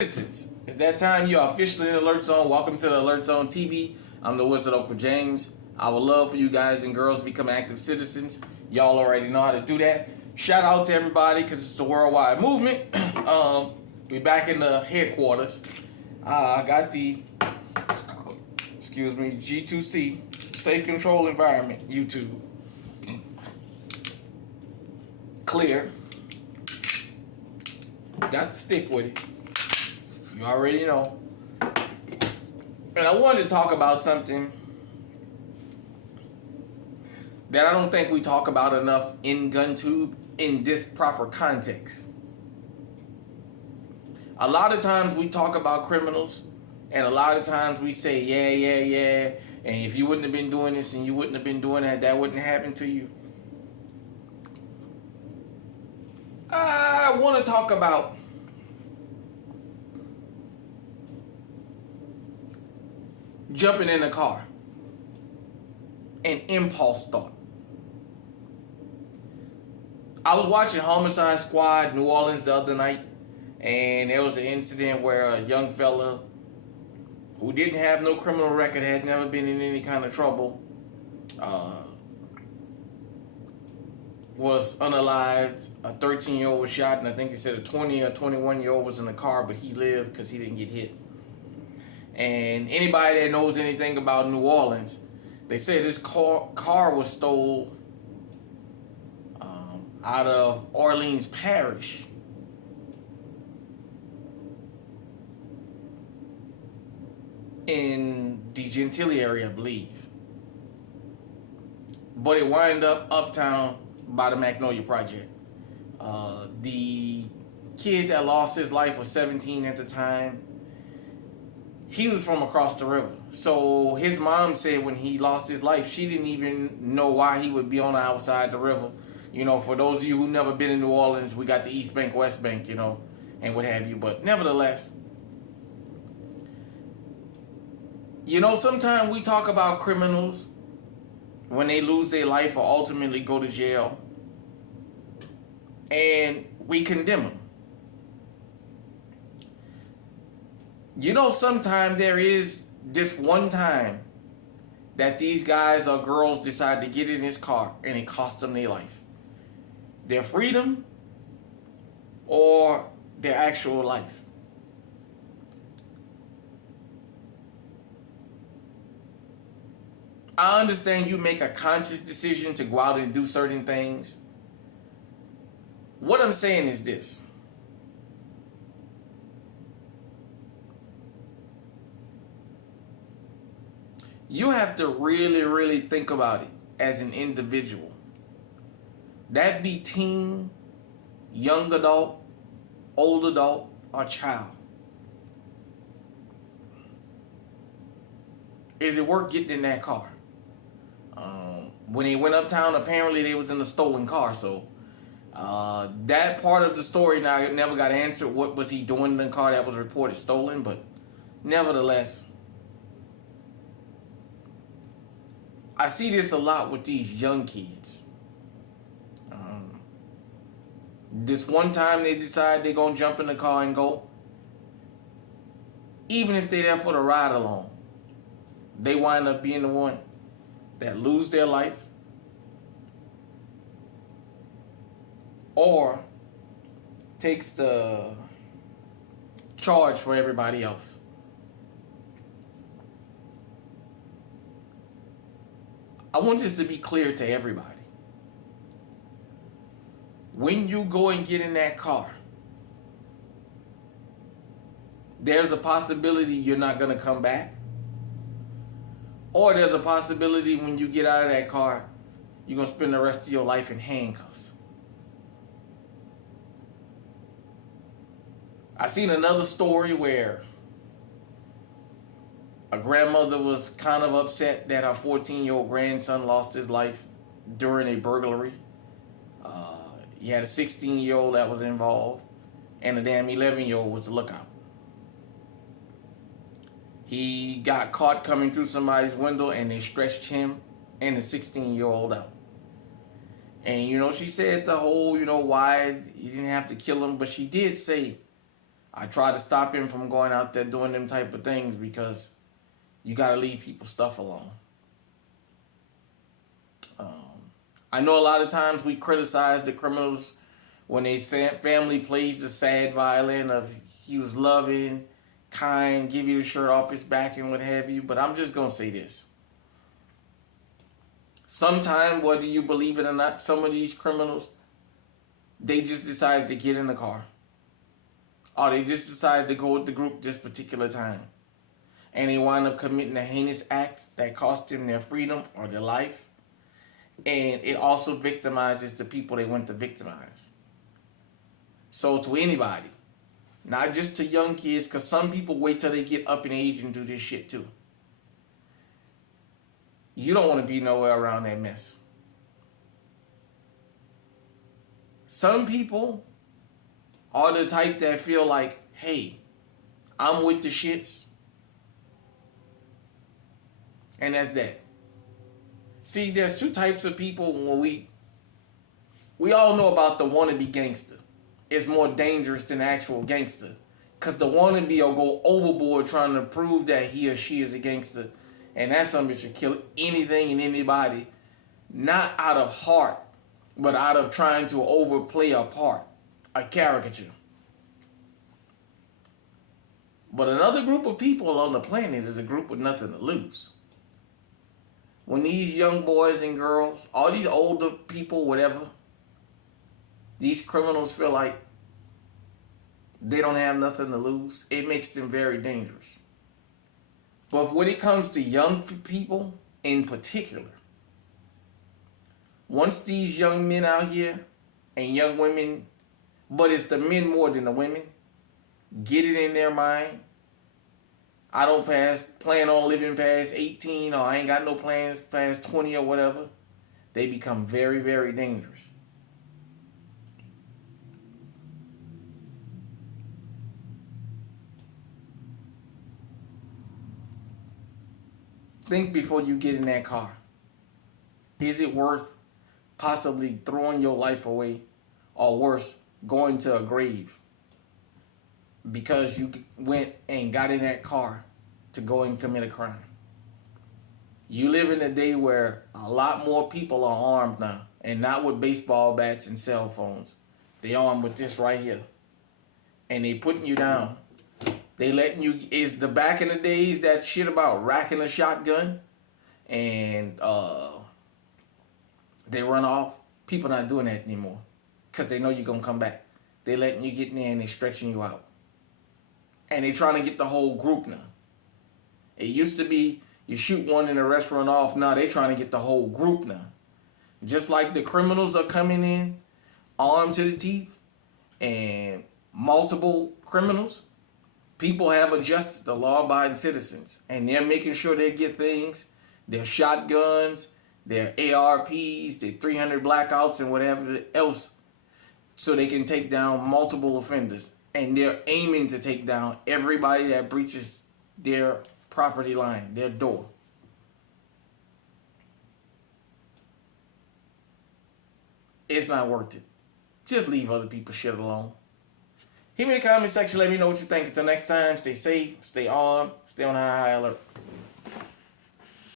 Citizens, it's that time. You are officially in the Alert Zone. Welcome to the Alert Zone TV. I'm the Wizard Uncle James. I would love for you guys and girls to become active citizens. Y'all already know how to do that. Shout out to everybody because it's a worldwide movement. We back in the headquarters. I got the, G2C, Safe Control Environment, YouTube. Clear. Got to stick with it. You already know. And I wanted to talk about something that I don't think we talk about enough in GunTube in this proper context. A lot of times we talk about criminals, and a lot of times we say, yeah, and if you wouldn't have been doing this and you wouldn't have been doing that, that wouldn't happen to you. I want to talk about jumping in a car, an impulse thought. I was watching Homicide Squad New Orleans the other night, and there was an incident where a young fella who didn't have no criminal record, had never been in any kind of trouble, was unalived. A 13-year-old was shot, and I think they said a 20 or 21-year-old was in the car, but he lived because he didn't get hit. And anybody that knows anything about New Orleans, they say this car was stole out of Orleans Parish. In the Gentilly area, I believe. But it wound up uptown by the Magnolia Project. The kid that lost his life was 17 at the time. He was from across the river. So his mom said when he lost his life, she didn't even know why he would be on the outside the river. You know, for those of you who've never been in New Orleans, we got the East Bank, West Bank, you know, and what have you. But nevertheless, you know, sometimes we talk about criminals when they lose their life or ultimately go to jail, and we condemn them. You know, sometimes there is this one time that these guys or girls decide to get in this car and it costs them their life. Their freedom or their actual life. I understand you make a conscious decision to go out and do certain things. What I'm saying is this. You have to really, really think about it as an individual. That be teen, young adult, old adult, or child. Is it worth getting in that car? When they went uptown, apparently they was in a stolen car. So that part of the story now never got answered. What was he doing in the car that was reported stolen? But nevertheless, I see this a lot with these young kids. This one time they decide they're going to jump in the car and go. Even if they're there for the ride along, they wind up being the one that lose their life or takes the charge for everybody else. I want this to be clear to everybody. When you go and get in that car, there's a possibility you're not going to come back. Or there's a possibility when you get out of that car, you're going to spend the rest of your life in handcuffs. I seen another story where a grandmother was kind of upset that her 14-year-old grandson lost his life during a burglary. You had a 16-year-old that was involved, and a damn 11-year-old was the lookout. He got caught coming through somebody's window, and they stretched him and the 16-year-old out. And, you know, she said the whole, why you didn't have to kill him, but she did say I try to stop him from going out there doing them type of things because you got to leave people's stuff alone. I know a lot of times we criticize the criminals when they family plays the sad violin of he was loving, kind, give you the shirt off his back and what have you. But I'm just going to say this. Sometime, whether you believe it or not, some of these criminals, they just decided to get in the car. Or they just decided to go with the group this particular time. And they wind up committing a heinous act that cost them their freedom or their life. And it also victimizes the people they went to victimize. So to anybody, not just to young kids, because some people wait till they get up in age and do this shit too. You don't want to be nowhere around that mess. Some people are the type that feel like, hey, I'm with the shits. And that's that. See, there's two types of people when we all know about the wannabe gangster. It's more dangerous than the actual gangster. Because the wannabe will go overboard trying to prove that he or she is a gangster. And that somebody should kill anything and anybody. Not out of heart, but out of trying to overplay a part, a caricature. But another group of people on the planet is a group with nothing to lose. When these young boys and girls, all these older people, whatever, these criminals feel like they don't have nothing to lose, it makes them very dangerous. But when it comes to young people in particular, once these young men out here and young women, but it's the men more than the women, get it in their mind, I don't plan on living past 18, or I ain't got no plans past 20 or whatever, they become very, very dangerous. Think before you get in that car. Is it worth possibly throwing your life away, or worse, going to a grave because you went and got in that car to go and commit a crime? You live in a day where a lot more people are armed now, and not with baseball bats and cell phones. They armed with this right here, and they putting you down. They letting you, is the back in the days that shit about racking a shotgun and they run off. People not doing that anymore because they know you're going to come back. They letting you get in there and they stretching you out. And they trying to get the whole group now. It used to be you shoot one in a restaurant off. Now they trying to get the whole group now. Just like the criminals are coming in armed to the teeth and multiple criminals, people have adjusted, the law-abiding citizens, and they're making sure they get things, their shotguns, their ARPs, their 300 blackouts, and whatever else, so they can take down multiple offenders. And they're aiming to take down everybody that breaches their property line, their door. It's not worth it. Just leave other people's shit alone. Hit me in the comment section. Let me know what you think. Until next time, stay safe, stay armed, stay on high alert.